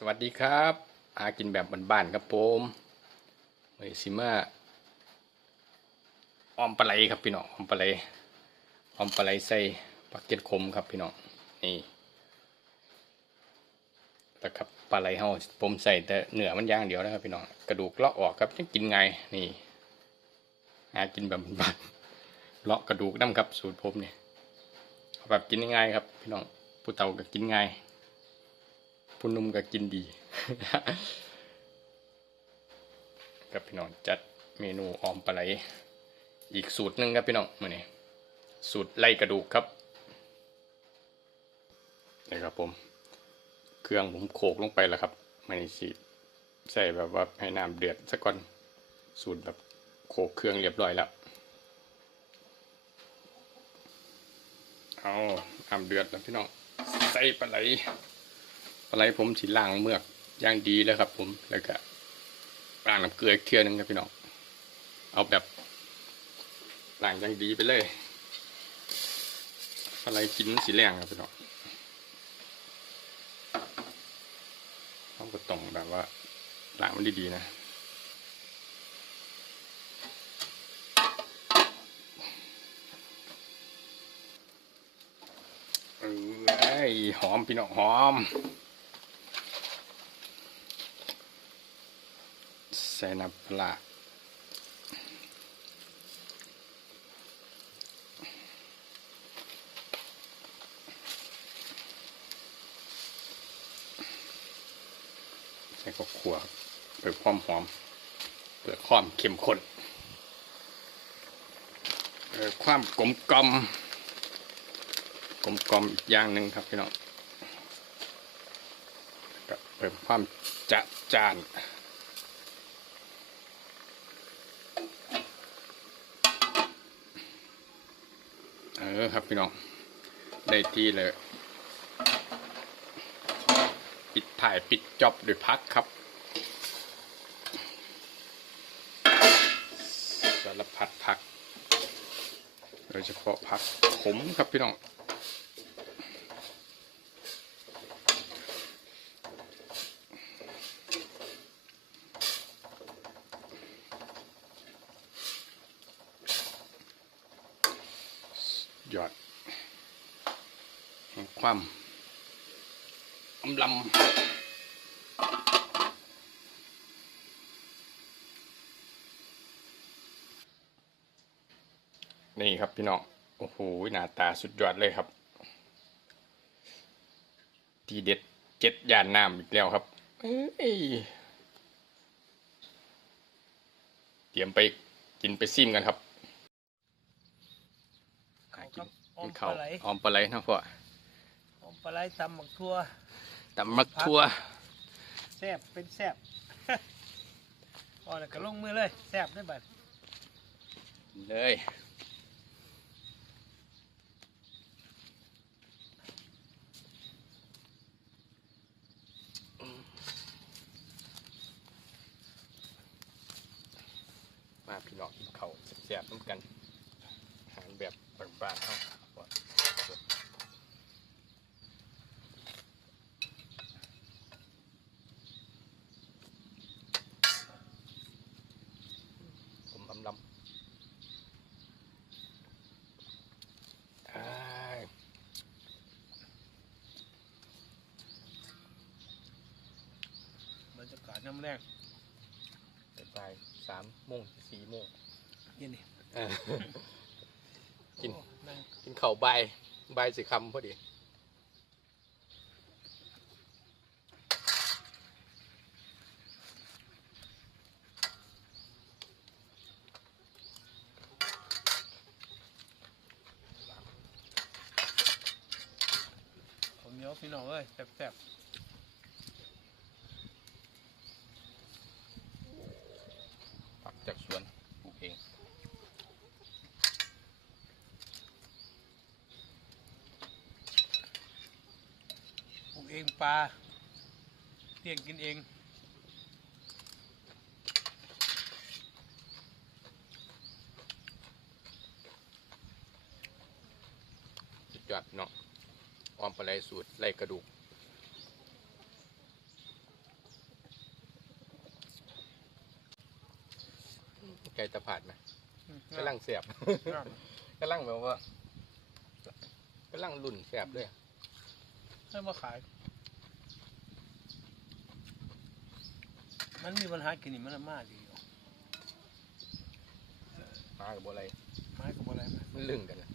สวัสดีครับหากินแบบบ้านๆครับผมเฮ้ยซิมาออมปลาไหลครับพี่น้องออมปลาไหลออมปลาไหลใส่ปักเก็ตขมครับพี่น้องนี่แล้วครับปลาไหลเฮาผมใส่แต่เนื้อมันย่างเดียวนะครับพี่น้องกระดูกเลาะออกครับจะกินไงนี่หากินแบบบ้านๆเลาะกระดูกน้ำครับสูตรผมเนี่เอาแบบกินง่ายครับพี่น้องผู้เฒ่าก็กินง่าย ผู้นุ่มก็กินดีกับพี่น้องจัดเมนูออมปลาไหล อีกสูตรหนึ่งครับพี่น้องมื่อนี้สูตรไล่กระดูกครับนี่ครับผม เครื่องผมโขกลงไปแล้วครับม่ได้สิใส่แบบว่าให้น้ำเดือดสักก่อนสูตรแบบโขกเครื่องเรียบร้อยแล้วเอาน้ำเดือดแล้วพี่น้องใส่ปลาไหล ปลาไหลผมสีล่างเมือกย่างดีแล้วครับ ผมแล้วก็ล้างน้ำเกลืออีกเทื่อนึงครับพี่น้องเอาแบบล้างย่างดีไปเลยปลาไหลกินสีแรงครับพี่น้องต้องก็ต้องแบบว่าล้างมันดีๆนะเอ้ยหอมพี่น้องหอม ใส่น้ำปลาใส่ข้าวคั่วเพื่อความหอมเพื่อความเข้มข้นเพื่อความกลมกลอมกลมกลอมอีกอย่างหนึ่งครับพี่น้องเพิ่มความจัดจาน ครับพี่น้องได้ที่เลยปิดถ่ายปิดจอบด้วยพักครับสารพัดพัก โดยเฉพาะพักขมครับพี่น้อง ยอดแห่ง ความอำลำนี่ครับพี่น้อง โอ้โห หน้าตาสุดยอดเลยครับ ทีเด็ดเจ็ดยานน้ำอีกแล้วครับเอ้ยเตรียมไปกินไปซิมกันครับหากินออกิมนปข้าวลาไหลออมปลาไหลนะพ่อออมป ลาไหลตำหมักทั่วตำมักทั่วแซ่บเป็นแซ่บพอแล้วก็ลงมือเลยแซ่บได้บัดเลยมาพี่น้องกินข้าวแซ่บๆน้ำกันอาหารแบบบ้านๆเฮาก่อนผมอำลำอ้าย บรรยากาศน้ำแรงบ่ายสามโมงสี่โมงนี่นี่เออ กิน โอ้นั่งกินข้าวใบายบายสิคำพอดีผมเหนียวพี่น้องเอ้ยแซ่บแปลาเตี้ยงกินเองจัดยอดเนาะออมปลาไหลสูตรไหลกระดูกไก่ตะผาดไหมกระลังเสียบกระลังแบบว่ากระลังลุ่นเสียบด้วยให้มาขาย มันมีปัญหากินนี่มันน่ะมากดีอยู่มากับอะไรไม้กับอะไรมามันลึงกันนะ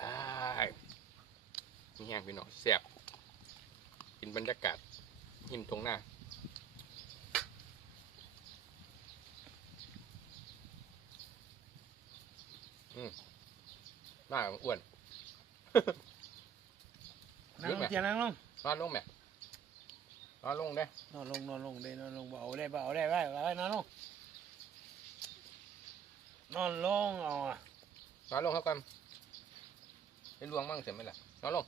อ้ายมีแห้งพี่น้องเสียบกินบรรยากาศหิมตรงหน้า อืมหน้าอ้วน นั่งยืดลไหมงเตียงนั่งลงนอนลงแม่นอนลงได้นอนลงนอนลงได้นอนลงบ่เอาได้บ่เอาได้ไว้ไว้นอนลงนอนลงเอาอะนอนลงครับกันได้ลวงมั่งเสร็จไหมล่ะนอนลง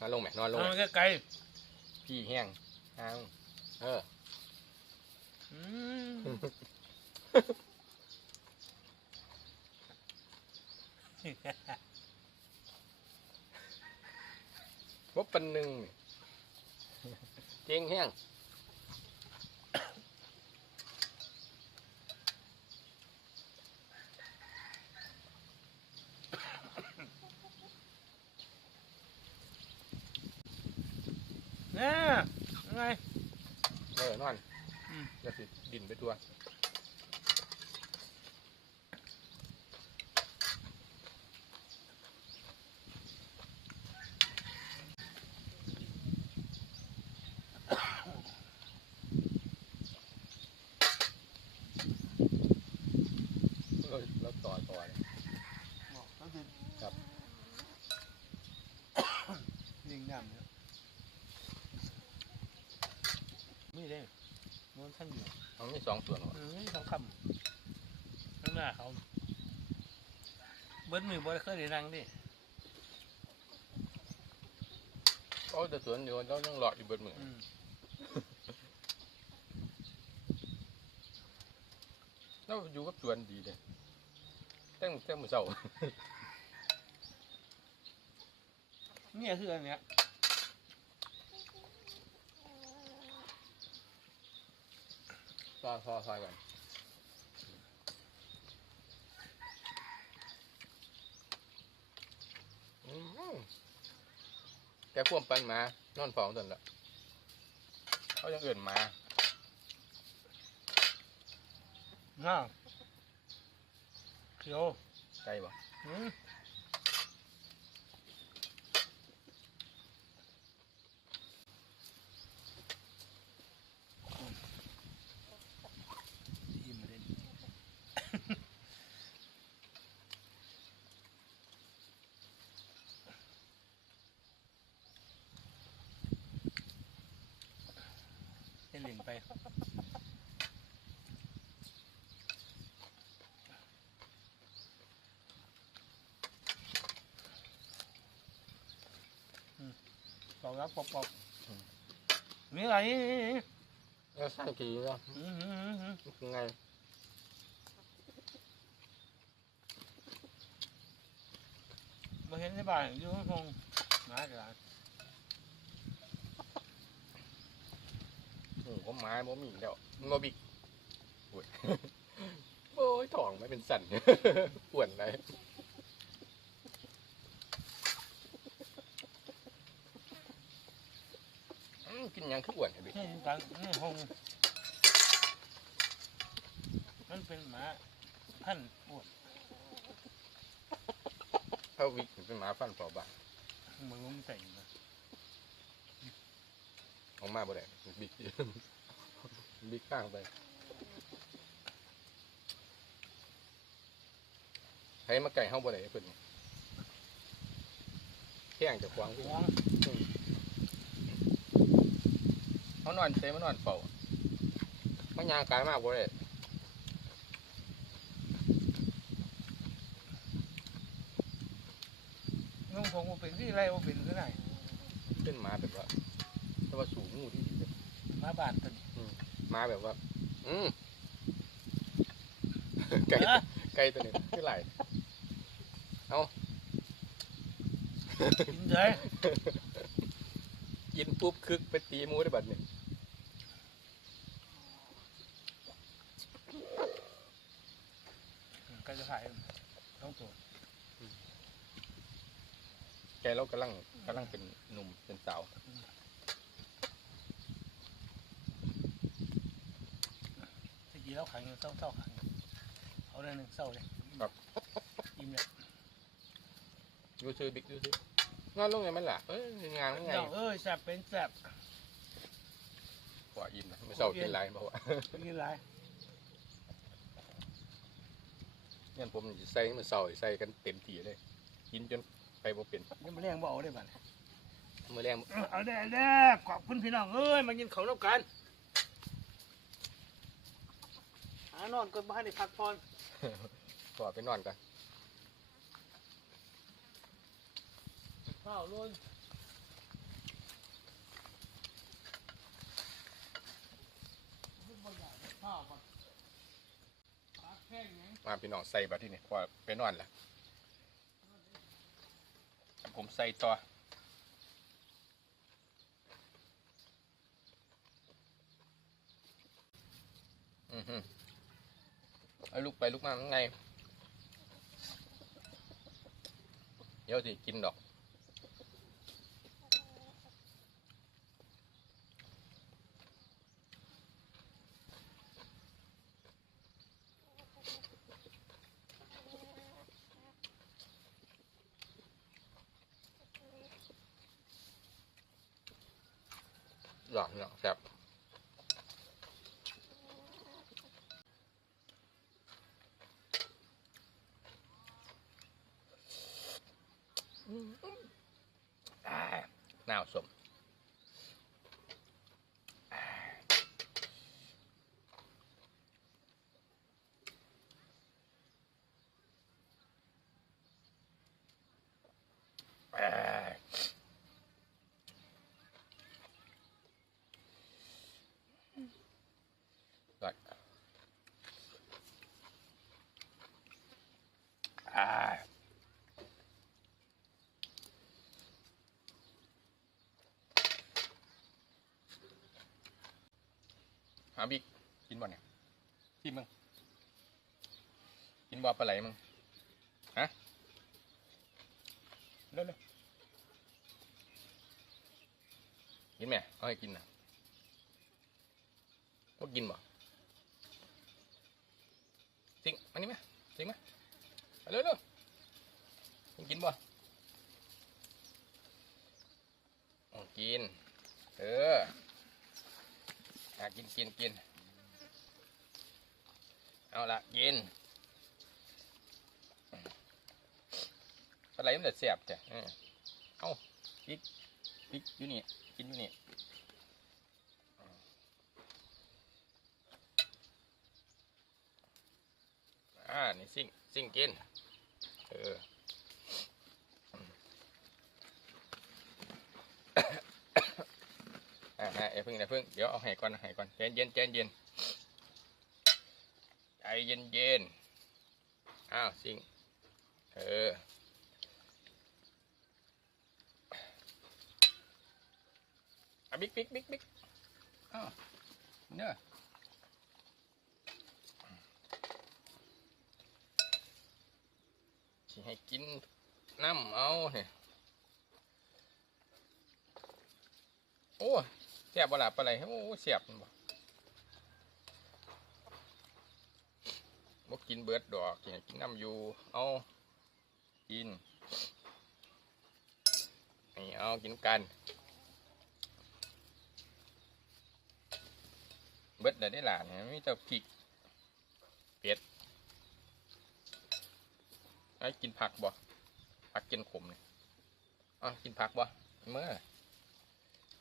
นอนลงแม่นอนลนงอนแม่ไกลพี่แห้งอ้างเออ ๆอืมวบปันหนึ่งนี่เจงแห้งเนี่ยยังไงเออนอน อืมจะสิดินไปตัวเออแล้วต่อต่อเลยบอกต้องสิครับยิงน้ำเนี่ยไม่ได้มัน ขั้นเดียวมันมีสองส่วนหรออืมนี่สองคำข้างหน้าเขา เบิ้ลมือบอลเคยได้นั่งดิเอาแต่ส่วนเดียวเราต้องหลอดอยู่เบนมืออืมเราอยู่กับสวนดีเลยแต่งแต่งมือเศร้าเนี่ยคืออันเนี้ย ซอยซอยซอยกันอืมแกพ่วมปันหมานอนฟองตนละเขายังเอื่นหมาง่าเขียวใจบ่ อืมอิ่มเลย เล่นเล่นไปตอบรับปอบปอบมีอะไรนี่นี่นี่แล้วสร้างกีเนาะอืมอืมอืมอืมยังไงมาเห็นในบ้านอยู่คงหมากัน โอ้ผมหมาผมมีแล้วมันบ่บิกโอ้ยโอ้ยท้องไม่เป็นสันปวดเลยอืมกินหยังคืออ้วนไอ้บิ๊กนี่ตังนี่คงมันเป็นหมาพันธุ์อ้วนเขาวิกเป็นหมาฟันเปล่าบ้านมึงงใส่มา ออกมาบ่ได้บิ๊กบิ๊กข้างไปให้มาไก่เฮาบ่ได้เพิ่นแข้งจะขวางหวงเฮานอนเซมันนอนเฝ้ามันยางกายมากบ่ได้นุ่งคงว่าเป็นที่ไรว่าเป็นที่ไหนเป็นหมาแบบว่า แต่ว่าสูงงูที่ดีเลยหมาบ้านตัวนี้มาแบบว่า อืมไก่นะไก่ตัวนี้คือไรเอากินเลยกินปุ๊บคึกไปตีหมูได้บัดเนี่ยก็จะถ่ายท้องตัวแกเรากำลังกำลังเป็นหนุ่มเป็นสาว ตะกี้เราขังอยู่เศร้าเศร้าขังอยู่เอาเรื่องหนึ่งเศร้าเลยอิ่มเลยอยูซื้อบิ๊กอยูซื้อนอนลงไงมันล่ะเอ้ยงานไม่ไงเจ้าเอ้ยแซ่บเป็นแซ่บกว่าอิ่มนะไม่เศร้ากินไรบอกว่ากินไรเนี่ยผมสิใส่มันเศร้าใส่กันเต็มที่เลย กินจนไปบ่เป็นยังไม่เลี้ยงบ่เอาได้บ้านมือแรงเอาได้ได้ขอบคุณพี่น้องเอ้ยมากินข้าวน้ำกันหานอนก่อนบ้านได้พักผ่อนก็ไปนอนกันข้าวลุยข้าวก่อนพักแห้งไงมาพี่น้องใส่บัดที่นี่พอไปนอนละผมใส่ต่ออือฮึ ไอ้ลูกไปลูกมาข้างในเดี๋ยวสิกินดอก หลอกเนาะครับอ่าหนาวสมอ่าอ่า ก่อนอ่าหาบิ๊กกินบ่เนี่ยที่มึง บ่ปลาไหลมึงฮะเร็วๆกินแม่เอาให้กินนะว่ากินบ่สิงมานี่ไหมสิงไหมเร็วเร็วมึงกินบ่กิน เอออะกินกินกิน เอาละกิน อะไรมันจะเสียบจ้ะเออเอาพริกพริกอยู่นี่กินอยู่นี่อ่านี่ซิ่งซิ่งกินเอออ่าฮะอย่าเพิ่งอย่าเพิ่งเดี๋ยวเอาให้ก่อนเอาให้ก่อนใจเย็นใจเย็นใจเย็นเย็นอ้าวซิ่งเออ อะ บิ๊กบิ๊กบิ๊กบิ๊กอ้าวเนอะสิให้กินน้ำเอาเนี่ยโอ้เสียบบ่หลับอะไรโอ้เสียบมันบ่บ่กินเบิดดอกสิให้กินน้ำอยู่เอากินนี่เอากินกัน เบิดเลยได้หลานเนี่ยมีแต่พริกเป็ดไอ้กินผักบ่ผักกินขมเนี่ยอะกินผักบ่เมื่อ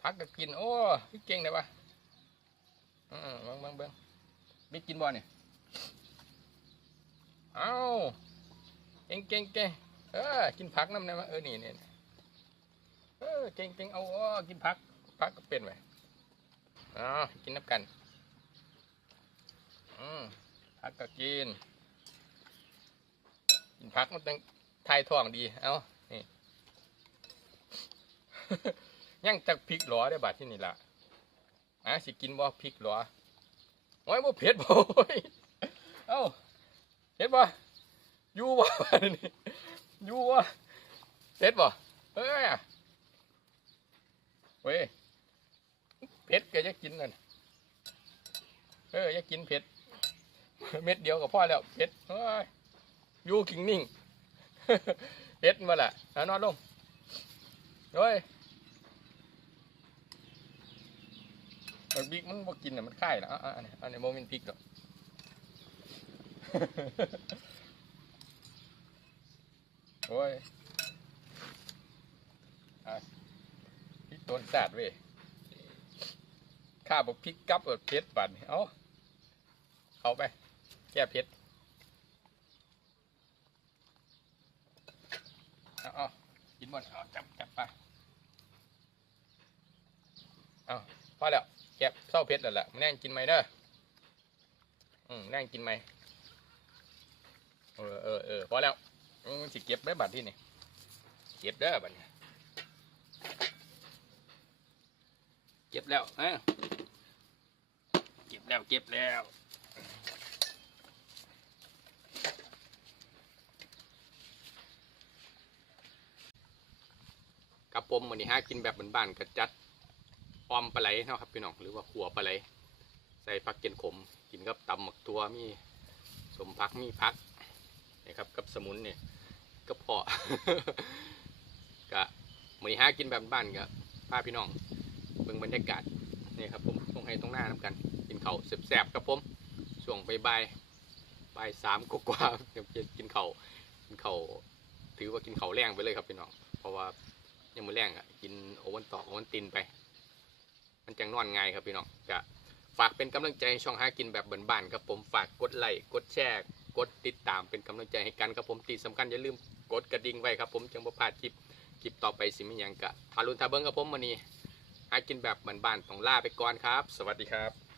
ผักก็กิน โอ้พี่เก่งเลยปะอืมเบิ้งเบิ้งเบิ้งบิ๊กกินบ่เนี่ยเอ้าเก่งเก่งเก่งเออกินผักน้ำได้ไหมเออนี่นี่เออเก่งเก่งเอาอ้อกินผักผักก็เป็นไว้อ๋อกินน้ำกัน อืมผักก็กินกินผักมันต้องไทายท้องดี เอานี่ ยังจักพริกหลอได้บาดที่นี่ล่ะอะสิกินบ่พริกหลอโอ้ยบ่เผ็ดบ่โอ้ยเอ้าเผ็ดบ่อยู่บ่นี่อยู่บ่เผ็ดบ่เอ้ยเว้ยเผ็ดก็จะกินนั่นเออจะกินเผ็ด เม็ดเดียวก็พอแล้วเผ็ดเอ้ยอยู่กิงนิ่งเผ็ดมาละนอนลงโอ้ยมันบิ๊กมันบ่กินอะมันค่ายนะอะอะอันนี้อันนี้โมเมนต์พริกดอกโอ้ยอะพริกต้นสดเว้ยข้าบอกพริกกับเอิดเผ็ดปั่นเอาเอาไป แก้เผ็ดเอาเอากินหมดเอาจับจับไปเอาพอแล้วแก้เศร้าเผ็ดแล้วล่ะมันแน่งกินไหมเด้ออืมแน่งกินไหมเออเออเออพอแล้วอืมสิเก็บได้บัตรที่นี่เก็บเด้บัตรเก็บแล้วฮะเก็บแล้วเก็บแล้ว ผมวันนี้หากินแบบบ้านๆกระจัดออมปลาไหลเนาะครับพี่น้องหรือว่าขัวปลาไหลใส่ผักเกียนขมกินกับตำหมักตัวมีสมพักมีพักนี่ครับกับสมุนเนี่ยก็พอกะวันนี้หากินแบบบ้านกับพาพี่น้องเบิ่งบรรยากาศนี่ครับผมตรงให้ตรงหน้าน้ำกัน กินเขาแสบๆครับผมช่วงใบ่ายๆบ่ายสามกว่ากินเขากินเขาถือว่ากินเขาแรงไปเลยครับพี่น้อง เพราะว่า ยังมือแรงอะกินโอวันตอกโอวันตินไป มันจังนอนง่ายครับพี่น้องจะฝากเป็นกำลังใจให้ช่องหากินแบบบ้านๆครับผมฝากกดไลค์กดแชร์กดติดตามเป็นกำลังใจให้กันครับผมตีสำคัญอย่าลืมกดกระดิ่งไว้ครับผมจังบ่พลาดคลิปคลิปต่อไปสิมีหยังกะทารุณทาเบิ้งครับผมวันนี้หากินแบบบ้านๆต้องลาไปก่อนครับ สวัสดีครับ